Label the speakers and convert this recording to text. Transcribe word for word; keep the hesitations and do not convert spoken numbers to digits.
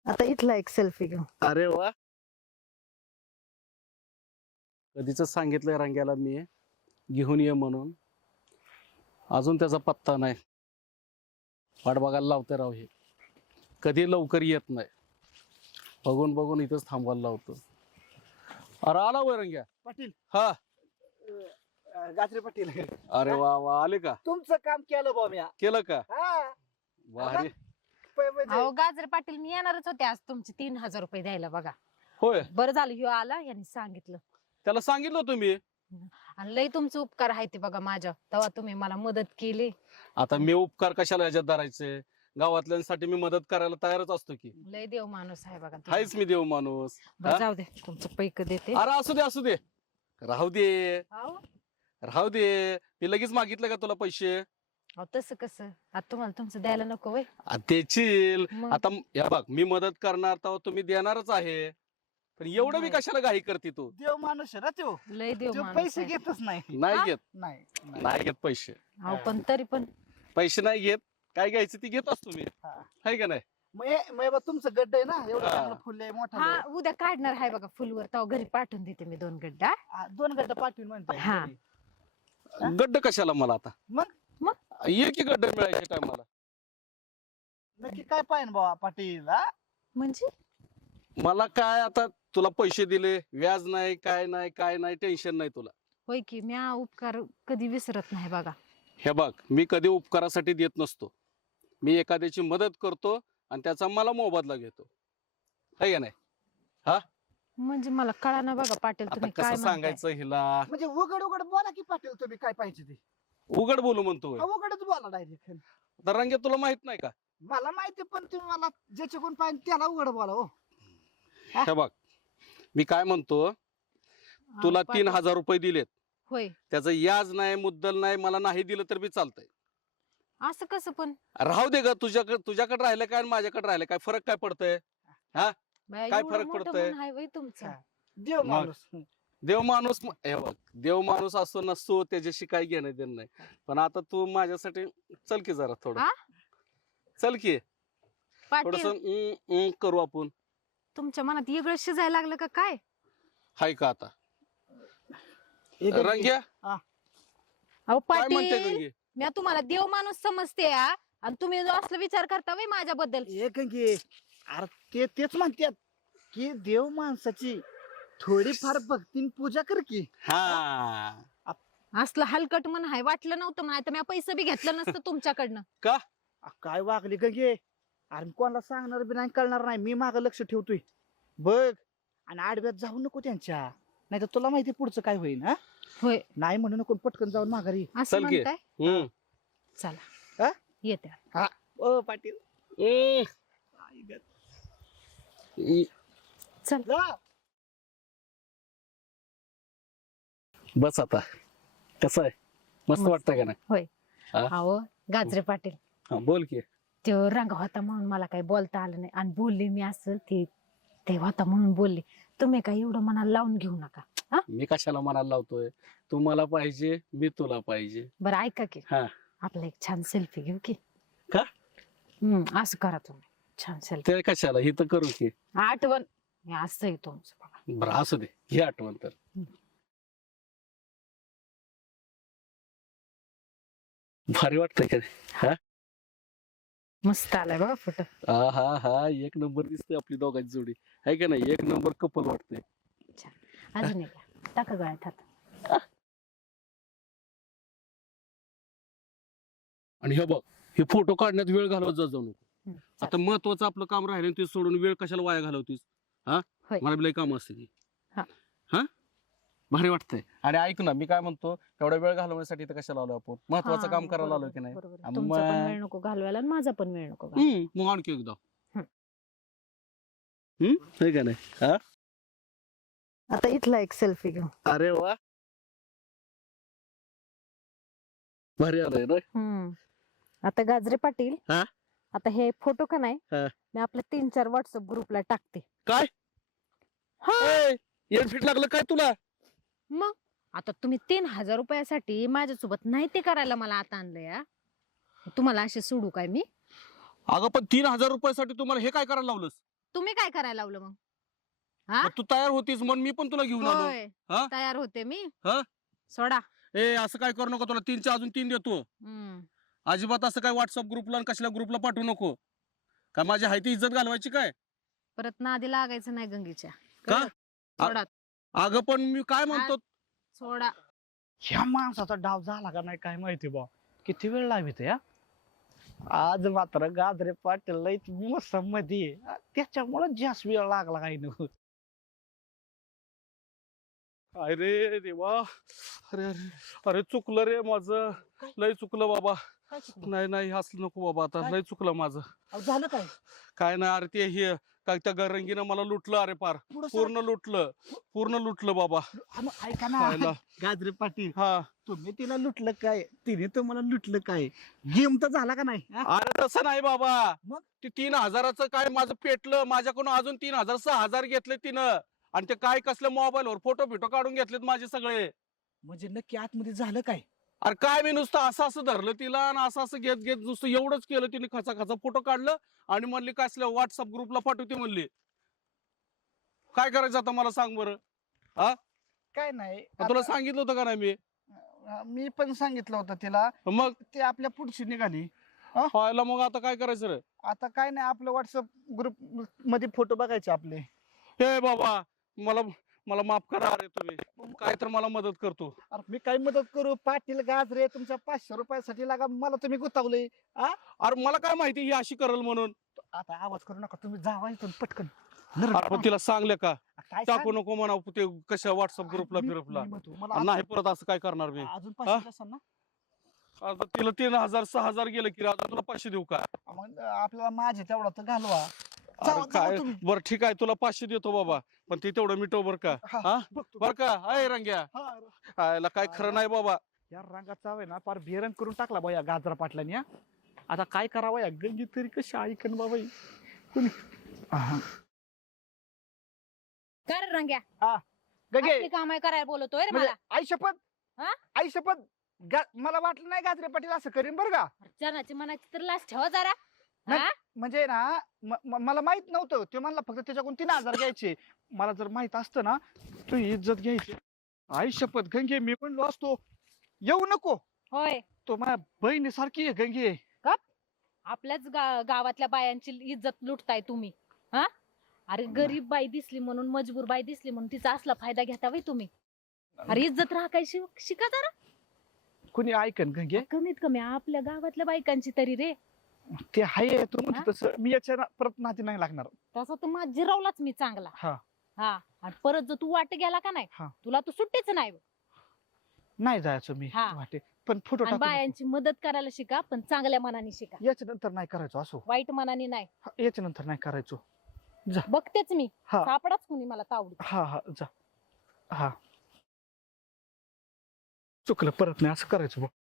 Speaker 1: आता इथला एक सेल्फी घेऊ.
Speaker 2: अरे वा, कधीच सांगितलंय रंग्याला मी घेऊन ये म्हणून, अजून त्याचा पत्ता नाही. वाट बघायला लावते राव, हे कधी लवकर येत नाही. बघून बघून इथंच थांबवायला लावतो. अरे आला वय रंग्या.
Speaker 3: पाटील,
Speaker 2: हा,
Speaker 3: अं, गाजरे पाटील,
Speaker 2: अरे वा वा, आले का?
Speaker 3: तुमचं काम केलं बा म्या.
Speaker 2: केलं का?
Speaker 3: हा,
Speaker 2: भारी.
Speaker 3: प- म्हणजे
Speaker 1: अहो गाजरे पाटील, मी येणारच होते आज तुमचे तीन हजार रुपये द्यायला. बघा
Speaker 2: होय,
Speaker 1: बरं झालं ह्यो आला, यांनी सांगितलं.
Speaker 2: त्याला सांगितलं तुम्ही.
Speaker 1: आणि लय तुमचे उपकार आहे ते बघा माझ्या, तेव्हा तुम्ही मला मदत केली.
Speaker 2: आता मी उपकार कशाला याच्यात धरायचे? गावातल्यांसाठी मी मदत करायला तयारच असतो की.
Speaker 1: लय देव माणूस आहे बघा तुम्ही.
Speaker 2: हायच मी देव माणूस.
Speaker 1: बरं,
Speaker 2: हा?
Speaker 1: जाऊ दे, तुमचं पैक देते.
Speaker 2: अरे असू दे असू दे, राहू दे
Speaker 1: अहो
Speaker 2: राहू दे. मी लगेच मागितलं का तुला पैसे?
Speaker 1: अहो, तसं कसं आता तुम्हाला तुमचं द्यायला नको वय?
Speaker 2: आ, देशील.
Speaker 1: मग?
Speaker 2: आता या बघ, मी मदत करणार तेव्हा तुम्ही देणारच आहे, पण एवढं मी
Speaker 1: नाही.
Speaker 2: कशाला घाई करते तू?
Speaker 3: देव माणूस आहे ना तो.
Speaker 1: लय देव
Speaker 3: तो
Speaker 1: माणूस
Speaker 3: पैसे
Speaker 1: आहे.
Speaker 3: घेतच नाही.
Speaker 2: नाही
Speaker 1: हा?
Speaker 2: घेत,
Speaker 3: नाही नाही.
Speaker 2: नाही घेत पैसे.
Speaker 1: अहो पण तरी पण
Speaker 2: पैसे नाही घेत. काय घ्यायचं ती घेत असतो मी,
Speaker 3: हा.
Speaker 2: आहे का नाही?
Speaker 3: मग हे- मग हे बा तुमचं गड्ड आहे ना, एवढं
Speaker 2: हा.
Speaker 3: चांगलं फुल आहे, मोठा
Speaker 1: हा
Speaker 3: आहे.
Speaker 1: उद्या काढणार आहे बघा फुलवर, तेव्हा घरी पाठवून देते मी दोन गड्डा.
Speaker 3: हा, दोन गड्ड पाठवून म्हणताय.
Speaker 1: हा.
Speaker 3: हा?
Speaker 2: गड्ड कशाला मला आता?
Speaker 3: मग?
Speaker 1: मग?
Speaker 2: ये की गड्ड मिळायचे टायमाला.
Speaker 3: नक्की काय पाहिजे बाबा पाटील? हा?
Speaker 1: म्हणजे
Speaker 2: मला काय आता, तुला पैसे दिले, व्याज नाही, काय नाही, काय नाही, टेन्शन नाही तुला.
Speaker 1: होय की, मी हा उपकार कधी विसरत नाही बघा.
Speaker 2: हे बघ, मी कधी उपकारासाठी देत नसतो. मी एखाद्याची मदत करतो आणि त्याचा मला मोबदला घेतो, आहे का नाही?
Speaker 1: म्हणजे मला कळा ना बघा पाटील,
Speaker 2: आता
Speaker 1: तुम्ही
Speaker 2: कसं
Speaker 1: काय म्हणताय?
Speaker 2: सांगायचं हिला?
Speaker 3: म्हणजे उघड उघड बोला की पाटील, तुम्ही काय पाहिजे ते.
Speaker 2: उघड बोलू म्हणतोय.
Speaker 3: हा, उघडच बोला डायरेक्ट.
Speaker 2: तर रंगे, तुला माहित नाही का?
Speaker 3: मला माहिती, पण तुम्ही मला ज्याचे कोण पाहिजे त्याला उघड बोला. हो, हा?
Speaker 2: हे बघ, मी काय म्हणतो,
Speaker 1: अहो,
Speaker 2: तुला
Speaker 1: पाटील,
Speaker 2: तीन हजार रुपये दिलेत,
Speaker 1: होय.
Speaker 2: त्याचं याज नाही, मुद्दल नाही, मला नाही दिलं तर बी चालतंय.
Speaker 1: असं कसं पण?
Speaker 2: राहू दे ग, तुझ्याकडे तुझ्याकडे राहिलं काय आणि माझ्याकडे राहिलं काय, फरक काय पडतंय?
Speaker 1: बाया,
Speaker 2: काय
Speaker 1: एवढं
Speaker 2: फरक
Speaker 1: मोठं
Speaker 2: पडतोय?
Speaker 1: मन आहे होय तुमचं.
Speaker 3: हा. देव
Speaker 2: मग?
Speaker 3: माणूस.
Speaker 2: देव माणूस म- हे बघ, देव माणूस असतो नसतो त्याच्याशी काही घेणं देणं नाही. पण आता तू माझ्यासाठी चल की जरा थोडं,
Speaker 1: हा?
Speaker 2: चल की थोडस
Speaker 1: पाटील,
Speaker 2: करू आपण.
Speaker 1: तुमच्या मनात वेगळं शिजायला लागलं का काय?
Speaker 2: हाय का आता?
Speaker 3: एक-
Speaker 2: रंग्या,
Speaker 1: अहो
Speaker 2: काय म्हणते
Speaker 1: पाटील,
Speaker 2: गंगे?
Speaker 1: मी तुम्हाला देव माणूस समजते हा, आणि तुम्ही जो असला विचार करता वय माझ्याबद्दल.
Speaker 3: एक की अरे ते तेच म्हणतात की देव माणसाची थोडीफार भक्तीन पूजा कर की.
Speaker 2: हा,
Speaker 1: असलं हलकट मन आहे, वाटलं नव्हतं म्हणा, तर मी पैसे बी घेतलं नसतं तुमच्याकडनं.
Speaker 3: आ, काय वागली का गे? अरे कोणाला सांगणार बी नाही, कळणार नाही. मी माग लक्ष ठेवतोय बघ, आणि आडव्यात जाऊ नको त्यांच्या, नाही तर तुला माहिती पुढचं काय होईल. हा,
Speaker 1: होय,
Speaker 3: नाही म्हणू नको, पटकन जाऊन माघारी.
Speaker 1: असं
Speaker 2: चल की.
Speaker 1: म्हणताय?
Speaker 2: हम्म.
Speaker 1: चला,
Speaker 3: हा?
Speaker 1: येते.
Speaker 3: ओ पाटील,
Speaker 2: हम्म.
Speaker 3: आई गं.
Speaker 1: चल.
Speaker 3: जा.
Speaker 2: बस आता, कसं आहे, मस्त
Speaker 1: मस्त.
Speaker 2: वाटतं का नाही?
Speaker 1: होय.
Speaker 2: हा?
Speaker 1: अहो गाजरे पाटील,
Speaker 2: हा, बोल की.
Speaker 1: तो रंग होता म्हणून मला काही बोलता आलं नाही, आणि बोलले मी असं, ते ते होता म्हणून बोलले. तुम्ही काय एवढं मनाला लावून घेऊ नका. हा,
Speaker 2: मी कशाला मनाला लावतोय? तू मला पाहिजे, मी तुला पाहिजे.
Speaker 1: बरं ऐका की,
Speaker 2: हा.
Speaker 1: आपला एक छान सेल्फी घेऊ की.
Speaker 2: का?
Speaker 1: हम्म, असं करा तुम्ही, छान सेल्फी.
Speaker 2: ते कशाला, ही तर करू की.
Speaker 1: आठवण हे असं आहे तुमचं बघा.
Speaker 2: बरं असू दे, घे आठवण तर. भारी वाटतंय का नाही? हा
Speaker 1: मस्त आलाय बघा फोटो.
Speaker 2: हा हा हा, एक नंबर दिसते आपली दोघांची जोडी, आहे का नाही? एक नंबर कपल वाटतंय.
Speaker 1: अजून एक टाका गळ्यात हात.
Speaker 2: आणि हे बघ, हे फोटो काढण्यात वेळ घालवत जा जाऊ नको.
Speaker 1: हम्म,
Speaker 2: आता महत्वाचं आपलं काम राहिलं, ते सोडून वेळ कशाला वाया घालवतीस? हा,
Speaker 1: होय.
Speaker 2: मला बिलाई काम असते ती.
Speaker 1: हा.
Speaker 2: हा, भारी वाटतंय. आणि ऐक ना, मी काय म्हणतो, तेवढा वेळ घालवण्यासाठी तर कशाला आलो आपण? महत्वाचं
Speaker 1: हा,
Speaker 2: काम करायला आलो
Speaker 1: बरोबर,
Speaker 2: की नाही?
Speaker 1: बरोबर.
Speaker 2: आणि
Speaker 1: तुमचा पण
Speaker 2: मग-
Speaker 1: वेळ नको घालवायला आणि माझा पण वेळ नको घालवायला.
Speaker 2: हम्म, मग आणखी एकदा.
Speaker 1: हम्म.
Speaker 2: हम्म, आहे का नाही? हा,
Speaker 1: आता इथला एक सेल्फी घेऊ.
Speaker 2: अरे वा, भारी आलंय ना.
Speaker 1: हम्म, आता गाजरे पाटील,
Speaker 2: हा?
Speaker 1: आता हे फोटो का नाही,
Speaker 2: हा.
Speaker 1: मी आपल्या तीन चार व्हॉट्सअप ग्रुपला टाकते.
Speaker 2: काय?
Speaker 1: हा,
Speaker 2: ए, येड फिट लागलं काय तुला?
Speaker 1: मग आता तुम्ही तीन हजार रुपयासाठी माझ्यासोबत नाही ते करायला मला आता आणलंय हा? तुम्हाला असे सोडू काय मी?
Speaker 2: अगं पण तीन हजार रुपयासाठी तुम्हाला हे काय करायला लावलंस?
Speaker 1: तुम्ही काय करायला लावलं मग? हा?
Speaker 2: मग तू तयार होतीस म्हणून मी पण तुला घेऊन आलो.
Speaker 1: होय
Speaker 2: हा?
Speaker 1: तयार होते मी.
Speaker 2: हा?
Speaker 1: सोडा.
Speaker 2: ए असं काय करू नको, तुला तीनच्या अजून तीन देतो.
Speaker 1: हम्म.
Speaker 2: अजिबात असं काय व्हॉट्सअप ग्रुपला आणि कसल्या ग्रुपला पाठवू नको. काय माझी हाय ती इज्जत घालवायची काय?
Speaker 1: परत नादी लागायचं नाही गंगेच्या.
Speaker 2: का?
Speaker 1: कळलं? सोडा.
Speaker 2: अगं पण मी काय म्हणतो,
Speaker 1: सोडा.
Speaker 3: ह्या माणसाचा डाव झाला का नाही काय माहिती बा. किती वेळ लावित या आज मात्र गाजरे पाटील लईच मोसम मध्ये त्याच्यामुळे जास्त वेळ लागला काही नको.
Speaker 2: अरे देवा, अरे अरे अरे चुकलं रे माझं, लय चुकलं बाबा.
Speaker 3: काय चुकलं?
Speaker 2: नाही नाही असलं नको बाबा, आता
Speaker 3: काय?
Speaker 2: लय चुकलं माझं.
Speaker 3: अहो, झालं काय?
Speaker 2: काय नाही अरे ते हे काय त्या गरंगीनं मला लुटलं अरे पार,
Speaker 3: पुढं सर.
Speaker 2: पूर्ण लुटलं, पूर्ण लुटलं बाबा.
Speaker 3: हा, मग ऐका ना
Speaker 2: पाहिलं.
Speaker 3: गाजरे पाटील,
Speaker 2: हा
Speaker 3: तुम्ही तिला लुटलं काय, तिने तुम्हाला लुटलं काय? गेम तर झाला का नाही हा?
Speaker 2: अरे तसं नाही बाबा.
Speaker 3: मग?
Speaker 2: ते तीन हजाराचं काय माझं पेटलं, माझ्याकडून अजून तीन हजार सहा हजार घेतले तिनं. आणि ते काय कसलं मोबाईलवर फोटो बिटो काढून घेतलेत माझे सगळे.
Speaker 3: म्हणजे नक्की आतमध्ये झालं काय?
Speaker 2: अरे काय मी नुसतं असं असं धरलं तिला आणि असं असं घेत घेत नुसतं एवढंच केलं तिने, खचा खचा फोटो काढलं आणि म्हणली काय असल्या व्हॉट्सअप ग्रुपला पाठवते म्हणली. काय करायचं आता मला सांग बरं.
Speaker 3: काय नाही
Speaker 2: तुला
Speaker 3: आता-
Speaker 2: सांगितलं होतं का नाही मी?
Speaker 3: अं, मी पण सांगितलं होतं तिला,
Speaker 2: मग
Speaker 3: ते आपल्या पुढची निघाली.
Speaker 2: व्हायला मग आता काय करायचं रे?
Speaker 3: आता काय नाही, आपलं व्हॉट्सअप ग्रुप मध्ये फोटो बघायचे आपले.
Speaker 2: हे बाबा मला मला माफ करा अरे, तुम्ही काय तर मला मदत करतो.
Speaker 3: अरे मी काय मदत करू? पाटील गाजरे तुमच्या पाचशे रुपयासाठी लागा मला तुम्ही गुतावले.
Speaker 2: अरे मला काय माहिती ही अशी करल म्हणून.
Speaker 3: आता आवाज करू नका, तुम्ही जावा इथून पटकन.
Speaker 2: अरे पण तिला सांगले का
Speaker 3: काय
Speaker 2: टाकू नको म्हणा ते कशा व्हॉट्सअप ग्रुपला
Speaker 3: मी-
Speaker 2: फिरपला.
Speaker 3: मी म्हणतो, मला
Speaker 2: नाही परत असं काय करणार मी.
Speaker 3: अजून पाचशे असेल ना?
Speaker 2: आता तिला तीन हजार सहा हजार गेलं की अजून तुला पाचशे देऊ का?
Speaker 3: मग आपल्याला माझे तेवढा तर घालवा.
Speaker 2: अरे
Speaker 3: जावा, जावा
Speaker 2: काय
Speaker 3: तुम्ही.
Speaker 2: बरं ठीक आहे, तुला पाचशे देतो बाबा, पण ते तेवढं मिटव बर का.
Speaker 3: हा,
Speaker 2: हा?
Speaker 3: बघतो.
Speaker 2: बर का अय रंग्या,
Speaker 3: हा,
Speaker 2: आयला काय खरं नाही बाबा.
Speaker 3: या रंगाचा आहे ना फार बेरंग करून टाकला बा या गाजरा पाटलाने. हा? आता काय करावं या गंगी तरी कशी ऐकन बाबा ही? कुणी हा.
Speaker 1: कर रंग्या.
Speaker 3: गंगे
Speaker 1: असली काम करायला बोलतोय रे
Speaker 3: म्हणजे
Speaker 1: मला.
Speaker 3: आई शपथ,
Speaker 1: हा?
Speaker 3: आई शपथ, गा- मला वाटलं नाही गाजरे पाटील असं करीन बरं का.
Speaker 1: जनाची मनाची तर लाच ठेवा जरा.
Speaker 3: नाही.
Speaker 1: हा?
Speaker 3: म्हणजे ना म- म- मला माहित नव्हतं, ते म्हणला फक्त त्याच्याकडून तीन हजार घ्यायचे. मला जर माहित असतं ना तू इज्जत घ्यायची. आई शपथ गंगे, मी म्हणलो असतो येऊ नको.
Speaker 1: होय.
Speaker 3: तो माझ्या बहिणीसारखी आहे गंगे.
Speaker 1: आपल्याच गा- गावातल्या बायांची इज्जत लुटताय तुम्ही. हा? अरे गरीब बाई दिसली म्हणून, मजबूर बाई दिसली म्हणून तिचा असला फायदा घेता वय तुम्ही. अरे इज्जत राखायची शिका जरा.
Speaker 3: कुणी ऐकन गंगे?
Speaker 1: कमीत कमी आपल्या गावातल्या बायकांची तरी रे.
Speaker 3: ते आहे तू म्हणतो तसं, मी याच्या ना- परत नाती नाही लागणार.
Speaker 1: तसा तर माझ जिरवलाच मी चांगला.
Speaker 3: हा.
Speaker 1: हा आणि परत जर तू वाट गेला का नाही,
Speaker 3: हा.
Speaker 1: तुला तू सुट्टीच नाही.
Speaker 3: नाही जायचं मी
Speaker 1: हा.
Speaker 3: वाटे, पण फोटो
Speaker 1: आणि
Speaker 3: टाकू नको.
Speaker 1: बायांची मदत करायला शिका, पण चांगल्या मनाने शिका,
Speaker 3: याच्या नंतर नाही करायचो असो.
Speaker 1: वाईट मनाने नाही.
Speaker 3: हा, याच्या नंतर नाही करायचो.
Speaker 1: बघतेच मी.
Speaker 3: हा.
Speaker 1: सापडाच कुणी मला तावडी.
Speaker 3: हा हा जा. हा चुकलं, परत नाही असं करायचो बघ.